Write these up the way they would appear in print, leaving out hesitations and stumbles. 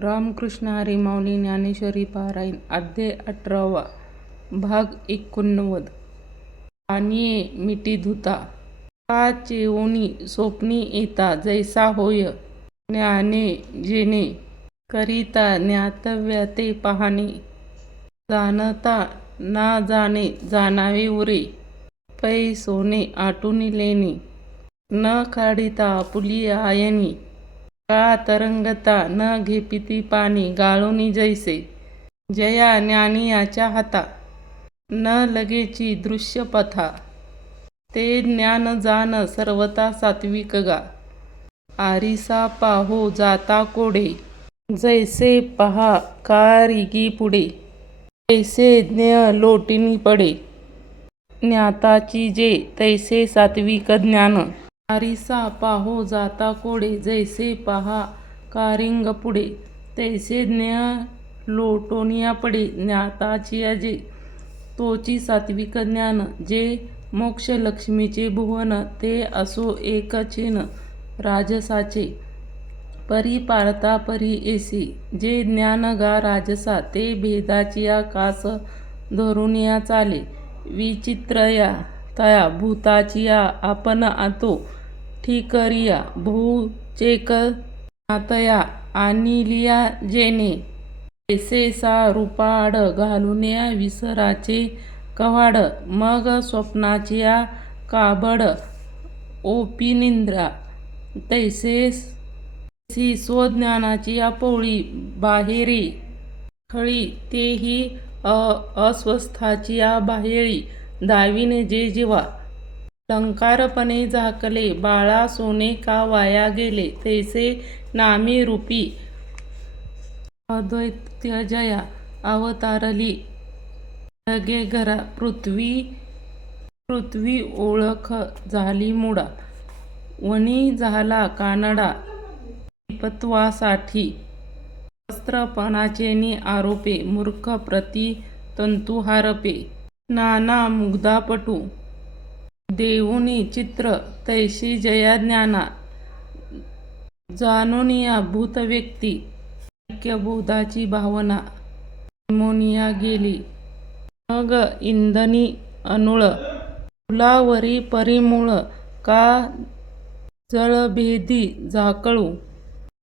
रामकृष्ण हरी माऊली ज्ञानेश्वरी पारायण अध्याय 18 भाग 89 पानिये मिठी धुता का चेवणी स्वप्नी येता जैसा होय ज्ञाने जेणे करिता ज्ञातव्य ते पाहणे जाणता ना जाणे जाणावे उरे पै सोने आटून लेणे न काढिता आपुली आयनी का तरंगता न घेपिती पाणी गाळूनी जैसे जया ज्ञानी याच्या हाता न लगेची दृश्य पथा ते ज्ञान जाण सर्वता सात्विक गा आरिसा पाहो जाता कोडे जैसे पहा कारिगी पुढे तैसे ज्ञ लोटिनी पडे ज्ञाताची जे तैसे सात्विक ज्ञान आरिसा पाहो जाता कोडे जैसे पहा कारिंग पुढे तैसे ज्ञ लोटोनिया पडे ज्ञाताची अजे तोची सात्विक ज्ञान जे मोक्ष लक्ष्मीचे भुवन ते असो एकचेन राजसाचे परी पारता परी एसी जे ज्ञान गा राजसा ते भेदाचिया कास धरुनिया चाले विचित्रया तया भूताचिया आपण आतो ठीकरिया भूचेक नातया आणिलिया जेने ऐसे सा रूपाड घालुन्या विसराचे कवाड मग स्वप्नाचिया काबड ओपिनिंद्रा तैसे सी स्वज्ञानाचिया पोळी बाहेरी खळी तेही अस्वस्थाचिया बाहेरी दाविने जे जीवा लंकारपणे झाकले बाळा सोने का वाया गेले तैसे नामी रूपी अद्वैत जया अवतारली लगे घरा पृथ्वी ओळख झाली मुडा वणी झाला कानडा दीपत्वासाठी वस्त्रपणाचेनी आरोपे मूर्ख प्रति तंतुहारपे नाना मुग्धापटू देऊनी चित्र तैशी जया ज्ञाना जाणूनिया भूत व्यक्ती ऐक्यबोधाची भावना निमोनिया गेली मग इंधनी अनुळ फुलावरी परिमूळ का जळभेदी झाकळू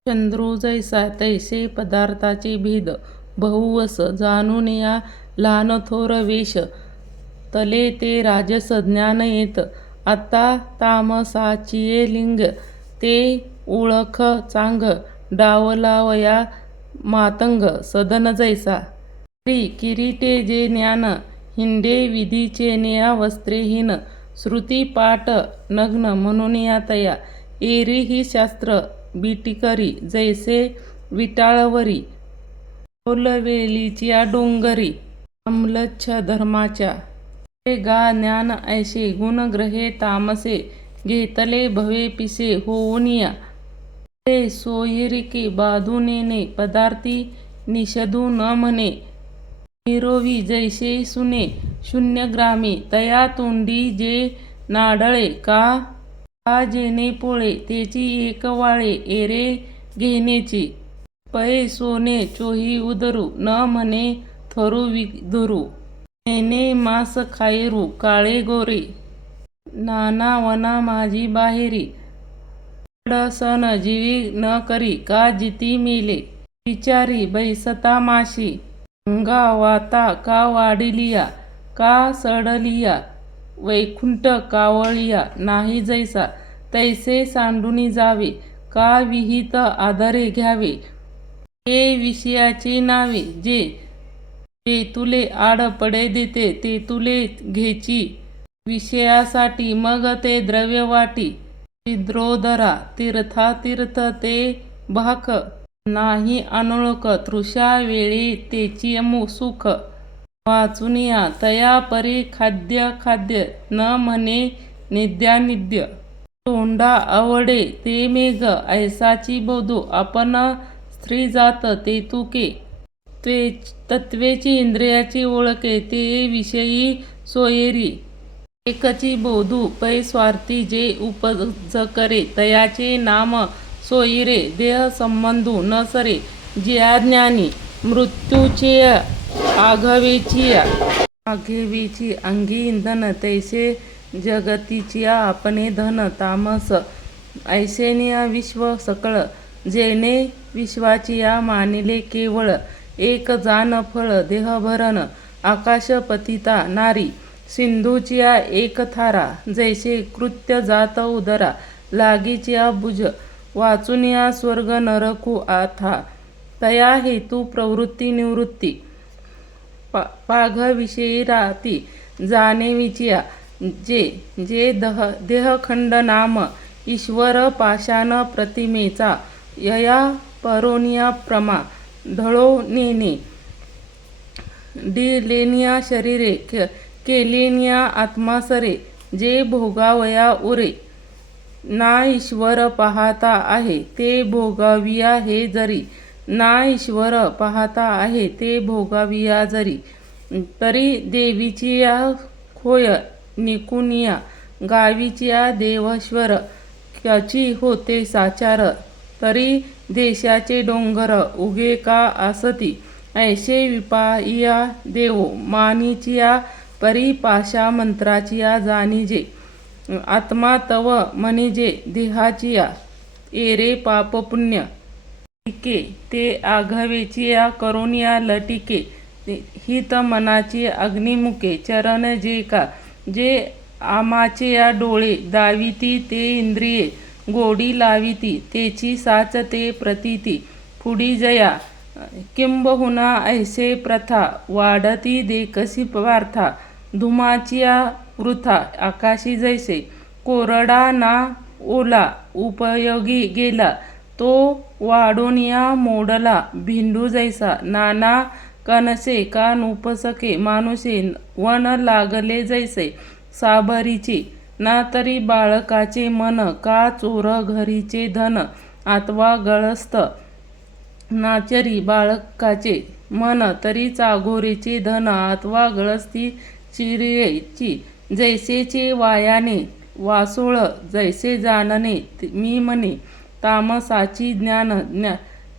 चंद्रो जैसा तैसे पदार्थाचे भेद बहुवस जाणूनिया लहान थोर वेश तले ते राजस ज्ञान येत आता तामसाचिये लिंग ते ओळख चांग डावलावया मातंग सदन जैसा किरीटे जे ज्ञान हिंडे विधीचे निया वस्त्रेहीन श्रुती पाठ नग्न म्हणून या तया एरी ही शास्त्र बिटिकरी जैसे विटाळवरी ओलवेलीच्या डोंगरी अम्लच्छ धर्माच्या गा ज्ञान ऐसे गुणग्रहे तामसे घेतले भवे पिसे होऊनिया ते सोयरिके बाधूनेने पदार्थी निषदू न म्हणे निरोवी जैसे सुने शून्यग्रामी तया तोंडी जे नाडळे का जेने पोळे तेची एक वाळे एरे घेण्याची पै सोने चोही उदरू न म्हणे थरू विधुरू नेने मास खायरू काळे गोरे नाना वना माझी बाहेरी सन जीवी न करी का जिती मेले विचारी बैसता माशी अंगा वाता का वाढिलिया का सडलिया वैकुंठ कावळिया नाही जैसा तैसे सांडूनी जावे का विहित आधारे घ्यावे हे विषयाची नावे जे तुले आड पडे देते ते तुले घेची विषयासाठी मग ते द्रव्य वाटी द्रोदरा तीर्था तीर्थ ते भाक नाही अनोळख तृषा वेळी तेची सुख वाचुनिया तया परी खाद्य खाद्य न म्हणे निद्यानिद्य तोंडा आवडे ते मेघ ऐसाची बोधू आपण स्त्री जात ते तुके तत्वेची इंद्रियाची ओळखे ते विषयी सोयरी एकची बोधू पै स्वार्थी जे उपज करे तयाचे नाम सोयिरे देह संबंधू न सरे जिया ज्ञानी मृत्यूचे आघवेची अंगी इंधन तैसे जगतीचिया आपणे धन तामस ऐसेनिया विश्व सकळ जेणे विश्वाचिया मानिले केवळ एक जान फळ देहभरण आकाश पतिता नारी सिंधूचिया एक थारा जैसे कृत्य जात उदरा लागीचिया भुज वाचुनिया स्वर्ग नरकू आथा तया हेतू प्रवृत्ती निवृत्ती पाघ विषयी राती जाणेविचिया जे जे देहखंड नाम ईश्वर पाषाण प्रतिमेचा यया परोनिया प्रमा ढळो नेने डिलेनिया शरीरे केलेनिया आत्मासरे जे भोगावया उरे ना ईश्वर पाहता आहे ते भोगाविया हे जरी ना ईश्वर पाहता आहे ते भोगाविया जरी तरी देवीचिया खोय निकुनिया गावीचिया देवेश्वर क्याची होते साचार तरी देशाचे डोंगर उगे का आसती ऐसे विपाइया देव मानिचिया परी पाशा मंत्राचिया जाणीजे आत्मा तव म्हणिजे देहाचिया एरे पाप पुण्य टिके ते आघवेचिया करोनिया लटिके हित मनाची अग्निमुखे चरण जे का जे आमाचे या डोळे दाविती ते इंद्रिये गोडी लाविती तेची साच ते प्रतीती पुढी जया किंबहुना ऐसे प्रथा वाढती देखसी वार्था धुमाचिया वृथा आकाशी जैसे कोरडा ना ओला उपयोगी गेला तो वाढोनिया मोडला भिंडू जैसा नाना कनसे का नुपसके मानुसे वन लागले जैसे साभरीचे ना तरी बाळकाचे मन का चोर घरीचे धन अथवा गळस्त नाचरी बाळकाचे मन तरी चागोरीचे धन अथवा गळस्ती चिरेची जैसेचे वायाने वासोळ जैसे जाणणे मी म्हणे तामसाची ज्ञान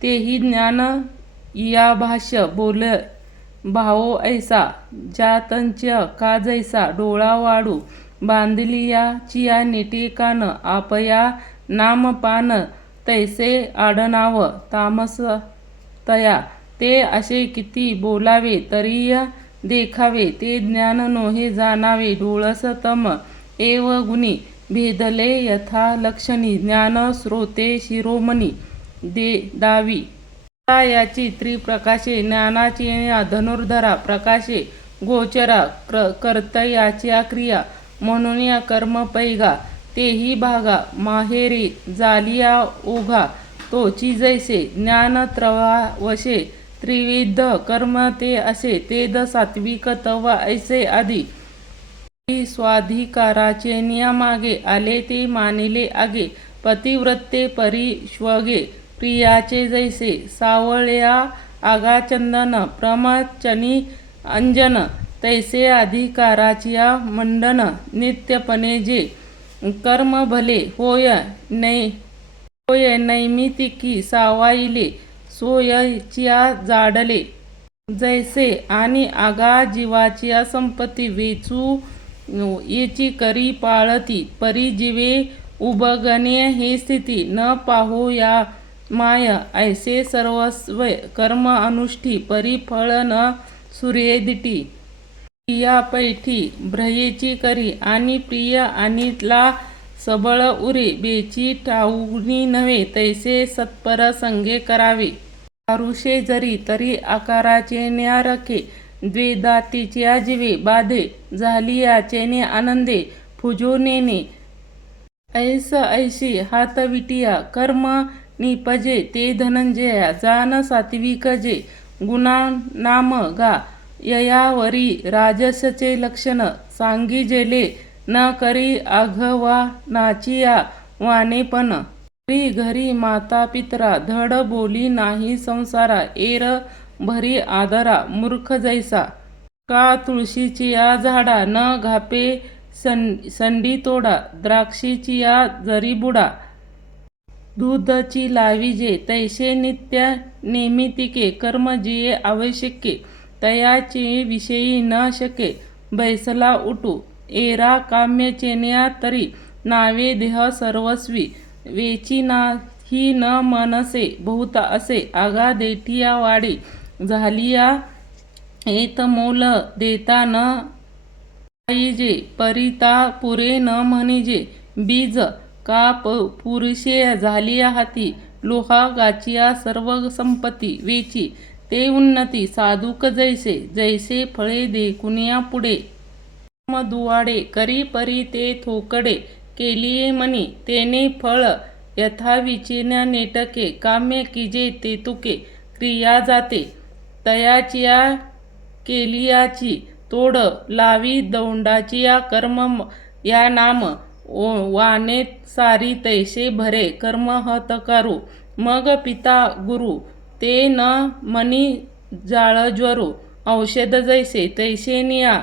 तेही ज्ञान या भाष्य बोल भावो ऐसा जातंच का जैसा डोळा वाढू बांधलिया चिया नेटिकान आपया नामपान तैसे आडनाव तामस तया ते असे किती बोलावे तरी देखावे ते ज्ञान नोहे जाणावे डोळस तम एव गुणी भेदले यथा लक्षणी ज्ञान स्रोते शिरोमणी दावी याची त्रिप्रकाशे ज्ञानाची धनुर्धरा प्रकाशे गोचरा कर्तयाच्या क्रिया म्हणून या कर्म पैगा तेही भागा माहेरी जालिया ओघा तोची जैसे ज्ञान त्रवावशे त्रिविध कर्म ते असे तेद सात्विक तव ऐसे आदी स्वाधिकाराचे नियमागे आले ते मानिले आगे पतिव्रते परिश्वगे प्रियाचे जैसे सावळ्या आगाचंदन प्रमचनी अंजन तैसे अधिकाराचिया मंडन नित्यपणे जे कर्म भले होय नैमितिकी सावाईले सोयचिया जाडले जैसे आणि आगा जीवाचिया संपत्ती वेचू येची करी पाळती परी जीवे उबगणे हे स्थिती न पाहो या माय ऐसे सर्वस्व कर्म अनुष्ठी परिफळ न सूर्यदिटी प्रिया पैठी भ्रयेची करी आणि प्रिय आणि ला सबळ उरे बेची ठाऊनी नव्हे तैसे सत्पर संगे करावे आरुषे जरी तरी आकाराचे न्यारखे द्वेदातीच्या जीवे बाधे झाली याचेने आनंदे फुजो नेने ऐस ऐशी हातविटिया कर्म निपजे ते धनंजया जान सात्विक जे गुणा नाम गा ययावरी राजसचे लक्षण सांगी जेले न करी आघवा नाचिया वानेपण घरी घरी माता पितरा धड बोली नाही संसारा एर भरी आदरा मूर्ख जैसा का तुळशीचिया झाडा न घापे संडी तोडा द्राक्षीचिया जरी बुडा दूधची लाविजे तैसे नित्य नैमित्तिके कर्म जिये आवश्यके तयाचे विषयी न शके बैसला उठू एरा काम्य चेन्या तरी नावे देह सर्वस्वी वेची नाही न मनसे बहुत असे आगा देठिया वाडी झालिया एत मोल देता न पाहिजे परिता पुरे न म्हणिजे बीज का पुरुषे झालिया हाती लोहा गाचिया सर्व संपत्ती वेची ते उन्नती साधुक जैसे जैसे फळे देखुनिया पुढे दुवाडे करी परी ते थोकडे केलिये मनी तेने फळ यथा विचिन्या नेटके काम्य कीजे ते तुके क्रिया जाते तयाचिया केलियाची तोड लावी दौंडाचिया कर्म या नाम वाने सारी तैसे भरे कर्म हत करू मग पिता गुरु ते न मनी जाळ ज्वरू औषध जैसे तैसे निया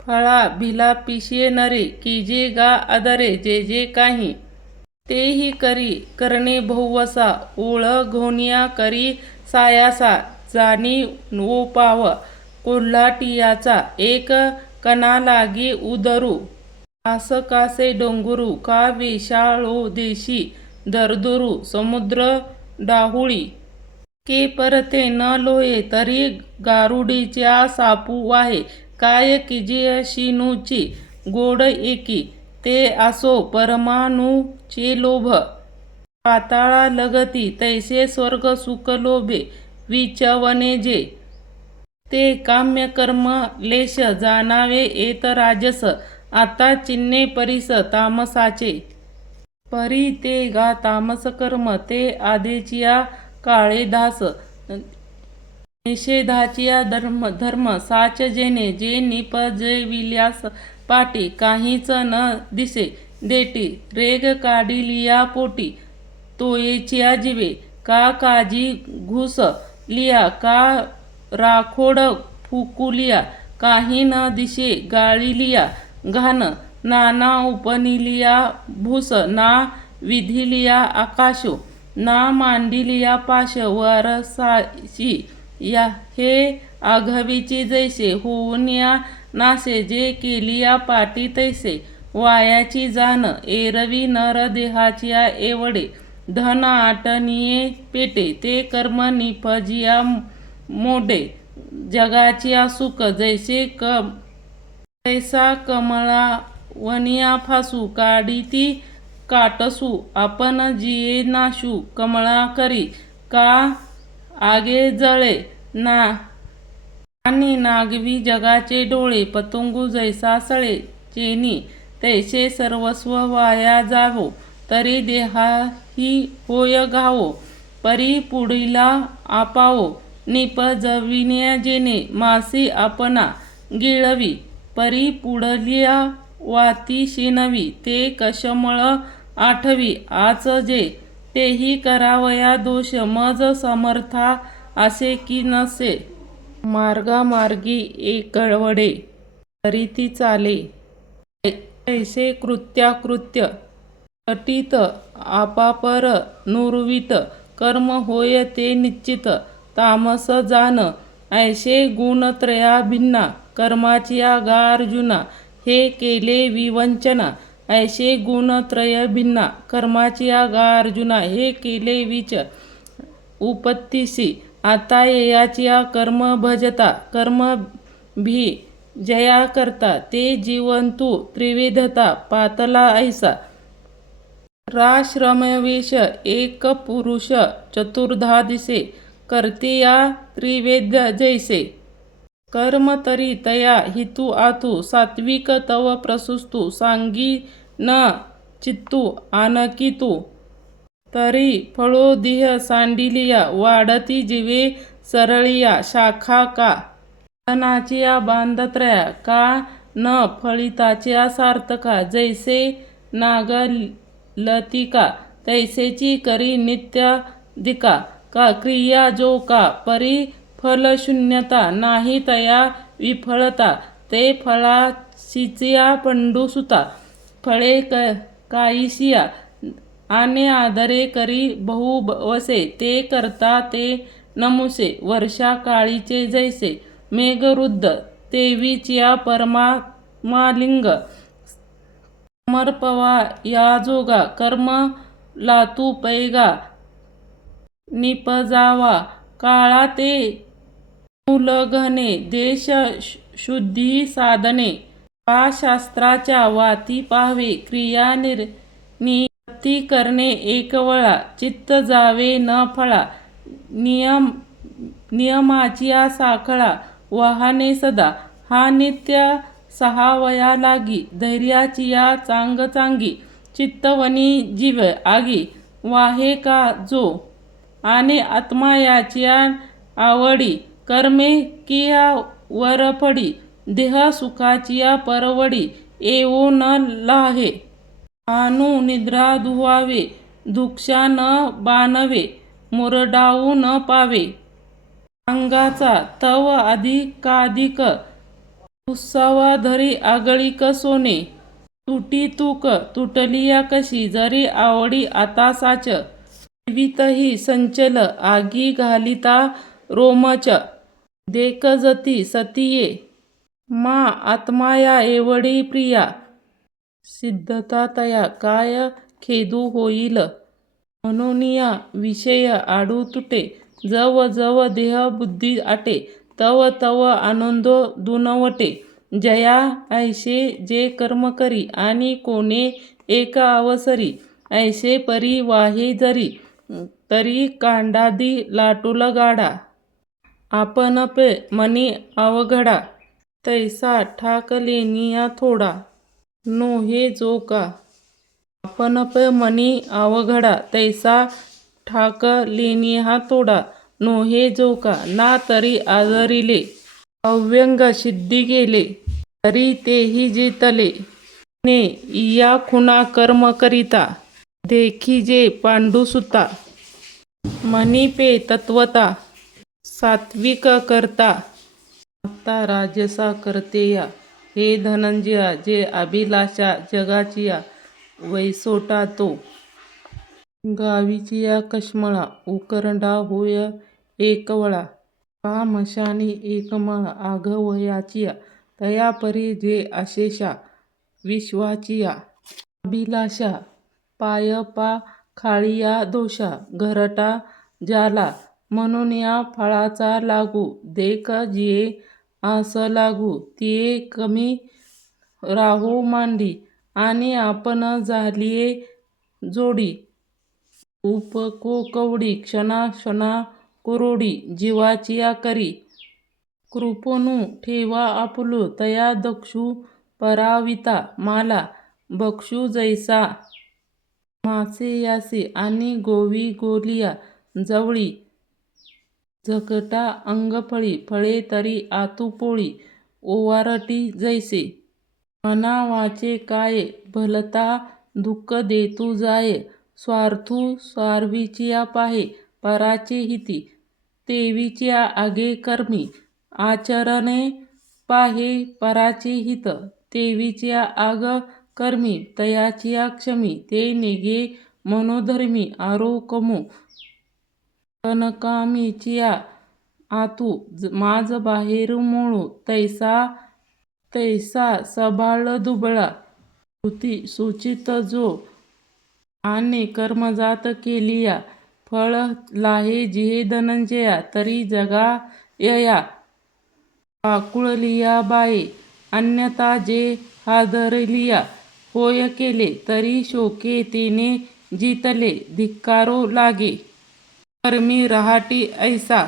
फळा भिला पिशे नरे कीजे गा आदरे जे जे काही तेही करी करणे बहुवसा ओळ घोनिया करी सायासा जाणी ओपाव कोल्हाटियाचा एक कणा लागे उदरू कासे डोंगरू का वेशाळो देशी दरदुरू समुद्र डाहुळी के परते न लोये तरी गारुडीच्या सापू वाहे काय किजे शिनूची गोड एकी ते असो परमाणूचे लोभ पाताळा लगती तैसे स्वर्ग सुख लोभे विचवणे जे ते काम्य कर्म लेश जाणावे एत राजस आता चिन्हे परिस तामसाचे परी ते गा तामस कर्म ते आदेचिया काळे दास निषेधाचिया धर्म साच जेने जे निपजविल्यास पाटी काहीच न दिसे देटी रेग काढिलिया पोटी तोयेचिया जीवे का काजी घुस लिया का राखोड फुकुलिया काही न दिशे गाळिलिया घान नाना उपनिलिया भूस ना विधिलिया आकाशो ना मांडिलिया पाश वरसाशी या हे आघवीची जैसे होऊन या नासे जे केलिया पाटी तैसे वायाची जाण एरवी नर देहाचिया एवढे धन आटनिये पेटे ते कर्म निपजिया मोडे जगाचिया सुख जैसे तैसा कमळा वनिया फासू काढिती काटसू आपण जिये नाशू कमळा करी का आगे जळे ना आणि नागवी जगाचे डोळे पतंगू जैसा सळे चेनी तैसे सर्वस्व वाया जावो तरी देहाही होय घावो परी पुढीला आपावो निपजविण्या जेने मासी आपणा गिळवी परी पुढलिया वाती शिनवी ते कशमळ आठवी आच जे तेही करावया दोष मज समर्था असे की नसे मार्गामार्गी एकवडे तरी ती चाले ऐसे कृत्याकृत्य अटीत आपापर नुरवित कर्म होय ते निश्चित तामस जान ऐसे गुणत्रया भिन्ना कर्माची गा अर्जुना हे केले विवंचना ऐसे गुणत्रय भिन्ना कर्माची गा अर्जुना हे केले विच उपत्तीसी आता येयाची कर्म भजता कर्म भी जया करता ते जीवंतु त्रिविधता पातला ऐसा राश्रमवेश एक पुरुष चतुर्धा दिसे करते या त्रिवेद जैसे कर्म तरी तया हितू आतू सात्विक तव प्रसुस्तू सांगी न चित्तू आनकितू तरी फळो दिह सांडिलिया वाढती जीवे सरळिया शाखा का धनाचिया बांधत्रया का न फळिताचिया सार्थका जैसे नागलतिका तैसेची करी नित्याधिका का क्रिया जो का परी फलशून्यता नाही तया विफळता ते फळाशिचिया पंडुसुता फळे काईशिया आणि आदरे करी बहु वसे, ते करता ते नमुसे वर्षा काळीचे जैसे, मेघरुद्ध तेवीचिया परमात्मालिंग, समर्पवा याजोगा, कर्म लातू पैगा निपजावा, काळा ते उल्लंघने, देश शुद्धी साधने, शास्त्राच्या वाती पाहावे, क्रिया निवृत्ती करणे एकवळा, चित्त जावे न फळा, नियमाचिया साखळा वाहने सदा, हा नित्य सहावया लागी, धैर्याचिया चांगी, चित्तवनी जीव आगी, वाहे का जो, आणि आत्मा याचिया आवडी, कर्मे किया वरफडी, देह सुखाचिया परवडी, येऊ न लाहे, आणू निद्रा धुवावे, दुक्षा न बाणवे, मुरडावू न पावे, अंगाचा तव अधिकाधिक, उत्सवा धरी आगळिक सोने, तुटी तूक तुटलिया कशी, जरी आवडी आता साच, जीवितही संचल आगी घालिता रोमच, देखजती सतिये, मा आत्माया एवढी प्रिया, सिद्धता तया काय खेदू होईल, म्हणून या विषय आडू तुटे, जव जव देह बुद्धी आटे, तव तव आनंदो दुनवटे, जया ऐसे जे कर्म करी, आणि कोणे एक अवसरी, ऐसे परी वाहे जरी, तरी कांडादी लाटुल गाडा, आपण पे मनी अवघडा, तैसा ठाक लेनिया थोडा, नोहे जो का, आपण पे मनी अवघडा, तैसा ठाक लेनिया थोडा, नोहे जो का, ना तरी आदरिले, अव्यंग सिद्धी गेले, तरी तेही जितले, ने इया खुना कर्म करिता, देखी जे पांडुसुता, मनी पे तत्वता, सात्विक करता, आता राजसा करतेया, हे धनंजया जे अभिलाषा जगाचिया वैसोटा तो, गावीचिया कश्मळा, उकरंडा होय एकवळा, का मशानी एकमळ आघवयाचिया, तया परी जे अशेषा विश्वाचिया, अभिलाषा पाय पा खाळिया दोषा, घरटा जाला, म्हणून या फळाचा लागू, देख जिये आस लागू, तिये कमी राहू मांडी, आणि आपण झालिये जोडी, उपको कवडी, क्षणा क्षणा कुरोडी, जीवाचिया करी, कृपणू ठेवा आपुलू, तया दक्षू पराविता, माला बक्षू जैसा, मासे यासी, आणि गोवी गोलिया जवळी, झकटा अंगफळी, फळे तरी आतू पोळी, ओवारटी जैसे, मना वाचे काय, भलता दुःख देतू जाये, स्वार्थू स्वार्वीचिया पाहे, पराचे हिती, तेवीचिया आगे कर्मी, आचरणे पाहे पराचे हित, तेवीचिया आग कर्मी, तयाचिया क्षमी, ते निघे मनोधर्मी, आरो कमू, कनकामीचिया आतू, माज बाहेर मोळू, तैसा तैसा सबाळ दुबळा, सुचित जो, आणि कर्मजात केलिया, फळ लाहे जिहे धनंजया, तरी जगा यया, पाकुळलिया बाये, अन्यथा जे हादरलिया, होय केले, तरी शोके तेने जितले, धिक्कारो लागे, कर्मी रहाटी ऐसा,